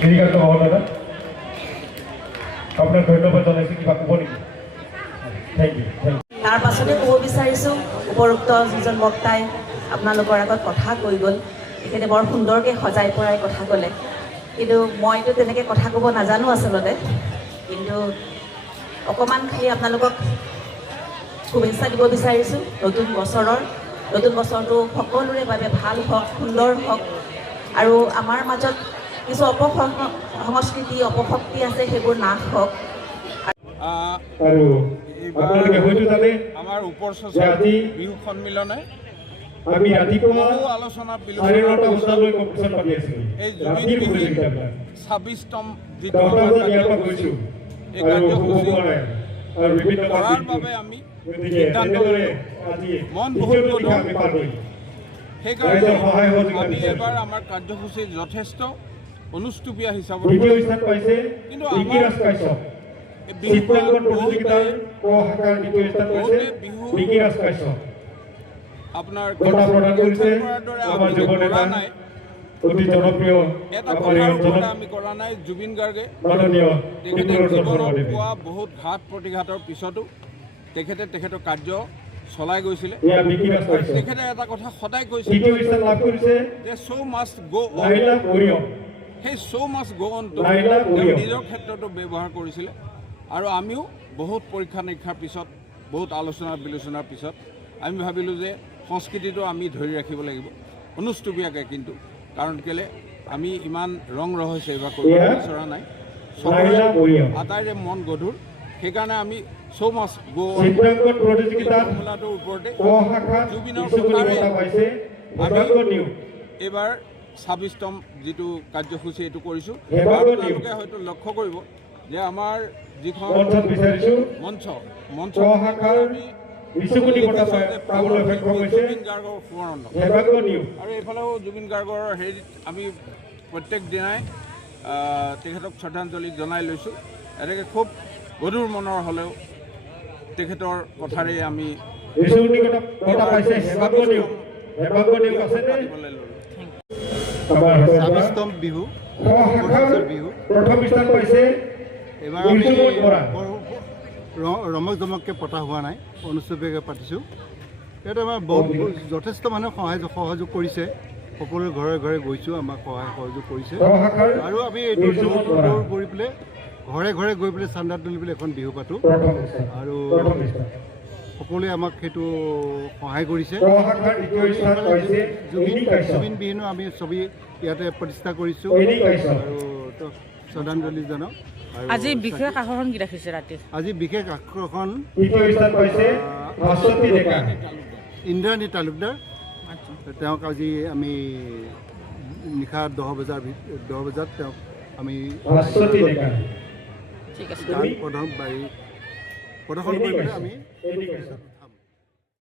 শ্ৰীকান্ত মহোদয় আপনাৰ ধন্যবাদ জানাইছে কিবা ক'ব নেকি? Thank you. তাৰ পাছতে ক'ব বিচাৰিছোঁ উপৰোক্ত যিজন বক্তাই আপোনালোকৰ আগত কথা কৈ গ'ল তেখেতে বৰ সুন্দৰকৈ সজাই পৰাই কথা ক'লে, কিন্তু মইতো তেনেকৈ কথা ক'ব নাজানো আচলতে, কিন্তু অকণমান খালি আপোনালোকক শুভেচ্ছা দিব বিচাৰিছোঁ নতুন বছৰটো সকলোৰে বাবে ভাল হওক, সুন্দৰ হওক, আৰু আমাৰ মাজত কিছু অপসংস্কৃতি অপশক্তি আছে সেইবোৰ নাশ হওক। আৰু আপোনালোকে হয়তো জানে আমাৰ ওপৰ আজি বিহু সন্মিলনে আমি ৰাতিপুৱা বহু আলোচনা 9:30 বজালৈ কম্পিটিশ্যন পাতি আছিলোঁ। এই ৰাতিৰ প্ৰতিযোগিতাবিলাক 26তম যিটো 10টা বজাত ইয়াৰ পৰা গৈছোঁ এই আৰু কাৰ্যসূচী আৰু বিভিন্ন কৰাৰ বাবে আমি গতিকে সিদ্ধান্ত তেনেদৰে ল'লোঁ। আজি মন বহুত দ্বিতীয় নিশা আমি পাৰ কৰিম। সেইকাৰণে ৰাইজৰ সহায় সহযোগিতা আমি বিচাৰিছোঁ। এবাৰ আমাৰ কাৰ্যসূচী যথেষ্ট অনুষ্টুপীয়া হিচাপত দ্বিতীয় স্থান পাইছে কিন্তু বিকিৰাজ কাশ্যপ। চিত্ৰাংকন প্ৰতিযোগিতাৰ ক শাখাৰ দ্বিতীয় স্থান পাইছে বিকিৰাজ কাশ্যপ। আপোনাৰ বঁটা প্ৰদান কৰিছে আমাৰ আমি যুৱ কৰা নেতা নাই, অতি জনপ্ৰিয় এটা আমাৰ এই কথাৰ অঞ্চলত ওপৰত আমি কৰা নাই। জুবিন গাৰ্গে মাননীয় তেখেতে ইন্দ্ৰ জীৱনত চক্ৰৱৰ্তী পোৱা বহুত ঘাত প্ৰতিঘাতৰ পিছতো তেখেতৰ কাৰ্য চলাই গৈছিলে। এয়া বিকিৰাজ আৰু কাশ্যপ। তেখেতে এটা কথা সদায় কৈছিল তৃতীয় স্থান লাভ কৰিছে যে শ্ব' মাষ্ট গ' অন। নাইলা মৰিয়ম। সেই শ্ব' মাষ্ট গ' অনটো নাইলা তেওঁ মৰিয়ম। নিজৰ ক্ষেত্ৰতো ব্যৱহাৰ কৰিছিলে। আৰু আমিও বহুত পৰীক্ষা নিৰীক্ষাৰ পিছত, বহুত আলোচনা বিলোচনাৰ পিছত আমি ভাবিলোঁ যে সংস্কৃতিটো আমি ধৰি ৰাখিব লাগিব অনুষ্টুপীয়াকৈ, কিন্তু কাৰণ কেলৈ আমি ইমান ৰং ৰহস্য এইবাৰ কৰিব বিচৰা নাই। নাইলা মৰিয়ম। আটাইৰে মন গধুৰ, সেইকাৰণে আমি শ্ব' মাষ্ট গ' অন চিত্ৰাংকন প্ৰতিযোগিতাত ফৰ্মুলাটোৰ ওপৰতে ক শাখাত জুবিনৰ বিশ্বকৰ্মা কথাৰে বঁটা পাইছে হেমাংগ নিয়োগ। এইবাৰ 26তম যিটো কাৰ্যসূচী এইটো কৰিছোঁ। হেমাংগ নিয়োগ। আপোনালোকে হয়তো লক্ষ্য কৰিব যে আমাৰ যিখন মঞ্চত বিচাৰিছোঁ মঞ্চ ক শাখাৰ বিশ্বকৰ্মা বঁটা পাবলৈ সক্ষম হৈছে জুবিন গাৰ্গৰ সুৱৰণ। হেমাংগ নিয়োগ। আৰু এইফালেও জুবিন গাৰ্গৰ হেৰিত আমি প্ৰত্যেক দিনাই তেখেতক শ্ৰদ্ধাঞ্জলি জনাই লৈছোঁ। এনেকৈ খুব গধুৰ মনৰ হ'লেও তেখেতৰ কথাৰে আমি বিশ্বকৰ্মা বঁটা পাইছে হেমাংগ নিয়োগ। হেমাংগ নিয়োগ আছে নে? পাতিবলৈ ল'লোঁ। আমাৰ 26তম বিহু ক শাখাৰ বিহু প্ৰথম স্থান পাইছে এবাৰ আমি বিশ্বকৰ্মা বৰা। ৰমক জমককৈ পতা হোৱা নাই, অনুষ্ঠীয়াকৈ পাতিছোঁ। ইয়াত আমাৰ যথেষ্ট মানুহে সহযোগ কৰিছে, সকলোৰে ঘৰে ঘৰে গৈছোঁ, আমাক সহযোগ কৰিছে। ক শাখাৰ আৰু আমি এইটো দৌৰ কৰি পেলাই ঘৰে ঘৰে গৈ পেলাই চান্দা তুলি পেলাই এখন বিহু পাতোঁ। প্ৰথম স্থান। আৰু প্ৰথম স্থান। সকলোৱে আমাক সেইটো সহায় কৰিছে। ক শাখাৰ দ্বিতীয় স্থান পাইছে এনি কাশ্যপ। জুবিন বিহীনো আমি ছবি ইয়াতে প্ৰতিষ্ঠা কৰিছোঁ এনি কাশ্যপ। আৰু শ্ৰদ্ধাঞ্জলি জনাওঁ। আজি বিশেষ আকৰ্ষণ কি ৰাখিছে ৰাতি? আজি বিশেষ আকৰ্ষণ তৃতীয় স্থান পাইছে ভাস্বতী ডেকা। ইন্দ্ৰাণী তালুকদাৰ। তেওঁক আজি আমি নিশা 10 বজাত তেওঁক আমি ভাস্বতী ডেকা। ঠিক আছে। গান প্ৰদৰ্শন কৰি পেলাই আমি এনি কাশ্যপ।